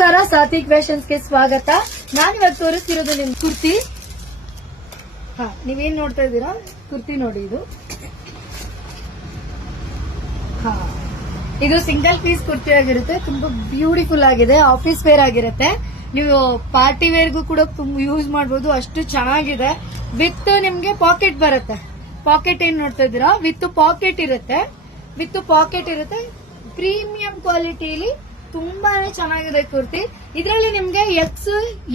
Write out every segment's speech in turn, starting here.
ನಮಸ್ಕಾರ, ಸಾತ್ವಿಕ್ ಫ್ಯಾಷನ್ಸ್ ಗೆ ಸ್ವಾಗತ. ನಾನಿವಾಗ ತೋರಿಸ್ತಿರೋದು ನಿಮ್ ಕುರ್ತಿ. ನೀವೇನ್ ನೋಡ್ತಾ ಇದ್ದೀರಾ, ಕುರ್ತಿ ನೋಡಿ. ಇದು ಸಿಂಗಲ್ ಪೀಸ್ ಕುರ್ತಿ ಆಗಿರುತ್ತೆ. ತುಂಬಾ ಬ್ಯೂಟಿಫುಲ್ ಆಗಿದೆ. ಆಫೀಸ್ ವೇರ್ ಆಗಿರುತ್ತೆ. ನೀವು ಪಾರ್ಟಿ ವೇರ್ಗೂ ಕೂಡ ತುಂಬಾ ಯೂಸ್ ಮಾಡಬಹುದು. ಅಷ್ಟು ಚೆನ್ನಾಗಿದೆ. ವಿತ್ ನಿಮ್ಗೆ ಪಾಕೆಟ್ ಬರುತ್ತೆ. ಪಾಕೆಟ್ ಏನ್ ನೋಡ್ತಾ ಇದ್ದೀರಾ, ವಿತ್ ಪಾಕೆಟ್ ಇರುತ್ತೆ. ಪ್ರೀಮಿಯಂ ಕ್ವಾಲಿಟಿಲಿ ತುಂಬಾನೇ ಚೆನ್ನಾಗಿದೆ ಕುರ್ತಿ. ಇದರಲ್ಲಿ ನಿಮ್ಗೆ X,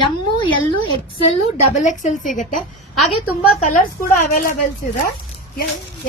M, L, XL, XXL ಸಿಗುತ್ತೆ. ಹಾಗೆ ತುಂಬಾ ಕಲರ್ಸ್ ಕೂಡ ಅವೈಲಬಲ್ಸ್ ಇದೆ.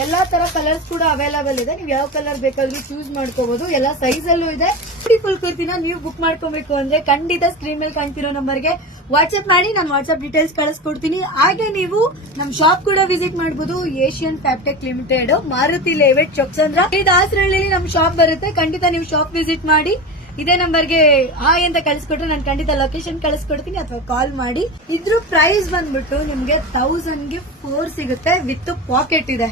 ಎಲ್ಲಾ ತರ ಕಲರ್ಸ್ ಕೂಡ ಅವೈಲಬಲ್ ಇದೆ. ನೀವು ಯಾವ ಕಲರ್ ಬೇಕಾದ್ರೂ ಚೂಸ್ ಮಾಡ್ಕೋಬಹುದು. ಎಲ್ಲಾ ಸೈಜ್ ಅಲ್ಲೂ ಇದೆ. ಬ್ಯೂಟಿಫುಲ್ ಕುರ್ತಿನ ನೀವು ಬುಕ್ ಮಾಡ್ಕೋಬೇಕು ಅಂದ್ರೆ ಖಂಡಿತ ಸ್ಕ್ರೀನ್ ಮೇಲೆ ಕಾಣ್ತಿರೋ ನಂಬರ್ಗೆ ವಾಟ್ಸ್ಆಪ್ ಮಾಡಿ. ನಾನು ವಾಟ್ಸ್ಆಪ್ ಡೀಟೇಲ್ಸ್ ಕಳಿಸ್ಕೊಡ್ತೀನಿ. ಹಾಗೆ ನೀವು ನಮ್ ಶಾಪ್ ಕೂಡ ವಿಸಿಟ್ ಮಾಡಬಹುದು. Asian Fabtech limited, Maruti layout, Choksandra, ಈ ದಾಸರಹಳ್ಳಿಲಿ ನಮ್ ಶಾಪ್ ಬರುತ್ತೆ. ಖಂಡಿತ ನೀವು ಶಾಪ್ ವಿಸಿಟ್ ಮಾಡಿ. ಇದೇ ನಂಬರ್ಗೆ ಹಾಯ್ ಅಂತ ಕಳಿಸ್ಕೊಟ್ರೆ ನಾನು ಖಂಡಿತ ಲೊಕೇಶನ್ ಕಳಿಸ್ಕೊಡ್ತೀನಿ, ಅಥವಾ ಕಾಲ್ ಮಾಡಿ. ಇದ್ರ ಪ್ರೈಸ್ ಬಂದ್ಬಿಟ್ಟು ನಿಮ್ಗೆ 1000 ಗೆ 4 ಸಿಗುತ್ತೆ. ವಿತ್ ಪಾಕೆಟ್ ಇದೆ.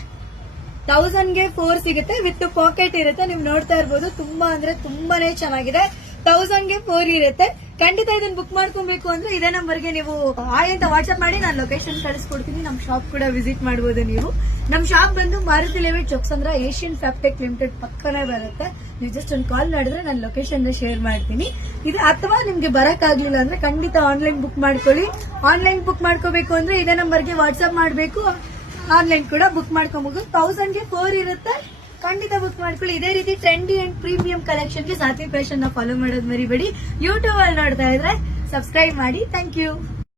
1000 ಗೆ 4 ಸಿಗುತ್ತೆ. ವಿತ್ ಪಾಕೆಟ್ ಇರುತ್ತೆ. ನೀವು ನೋಡ್ತಾ ಇರ್ಬೋದು. ತುಂಬಾ ಅಂದ್ರೆ ತುಂಬಾನೇ ಚೆನ್ನಾಗಿದೆ. 1000 ಗೆ 4 ಇರುತ್ತೆ. ಖಂಡಿತ ಇದನ್ನ ಬುಕ್ ಮಾಡ್ಕೊಬೇಕು ಅಂದ್ರೆ ಇದೇ ನಂಬರ್ಗೆ ನೀವು ಹಾಯ್ ಅಂತ ವಾಟ್ಸ್ಆಪ್ ಮಾಡಿ. ನಾನು ಲೊಕೇಶನ್ ಕಳಿಸ್ಕೊಡ್ತೀನಿ. ನಮ್ ಶಾಪ್ ಕೂಡ ವಿಸಿಟ್ ಮಾಡಬಹುದು. ನೀವು ನಮ್ ಶಾಪ್ ಬಂದು Maruti layout, Choksandra, Asian Fabtech limited ಪಕ್ಕನೇ ಬರುತ್ತೆ. ನೀವು ಜಸ್ಟ್ ಒಂದು ಕಾಲ್ ಮಾಡಿದ್ರೆ ನಾನು ಲೊಕೇಶನ್ ಶೇರ್ ಮಾಡ್ತೀನಿ. ಇದು ಅಥವಾ ನಿಮ್ಗೆ ಬರಕ್ ಆಗ್ಲಿಲ್ಲ ಅಂದ್ರೆ ಖಂಡಿತ ಆನ್ಲೈನ್ ಬುಕ್ ಮಾಡ್ಕೊಳ್ಳಿ. ಆನ್ಲೈನ್ ಬುಕ್ ಮಾಡ್ಕೋಬೇಕು ಅಂದ್ರೆ ಇದೇ ನಂಬರ್ಗೆ ವಾಟ್ಸ್ಆಪ್ ಮಾಡಬೇಕು. ಆನ್ಲೈನ್ ಕೂಡ ಬುಕ್ ಮಾಡ್ಕೋಬಹುದು. 1000 ಗೆ 4 ಇರುತ್ತೆ. ಖಂಡಿತ ಬುಕ್ ಮಾಡ್ಕೊಳ್ಳಿ. ಇದೇ ರೀತಿ ಟ್ರೆಂಡಿ ಅಂಡ್ ಪ್ರೀಮಿಯಂ ಕಲೆಕ್ಷನ್ ಗೆ ಸಾತ್ವಿಕ್ ಫ್ಯಾಷನ್ ನ ಫಾಲೋ ಮಾಡೋದು ಮರಿಬೇಡಿ. ಯೂಟ್ಯೂಬ್ ಅಲ್ಲಿ ನೋಡ್ತಾ ಇದ್ರೆ ಸಬ್ಸ್ಕ್ರೈಬ್ ಮಾಡಿ. Thank you.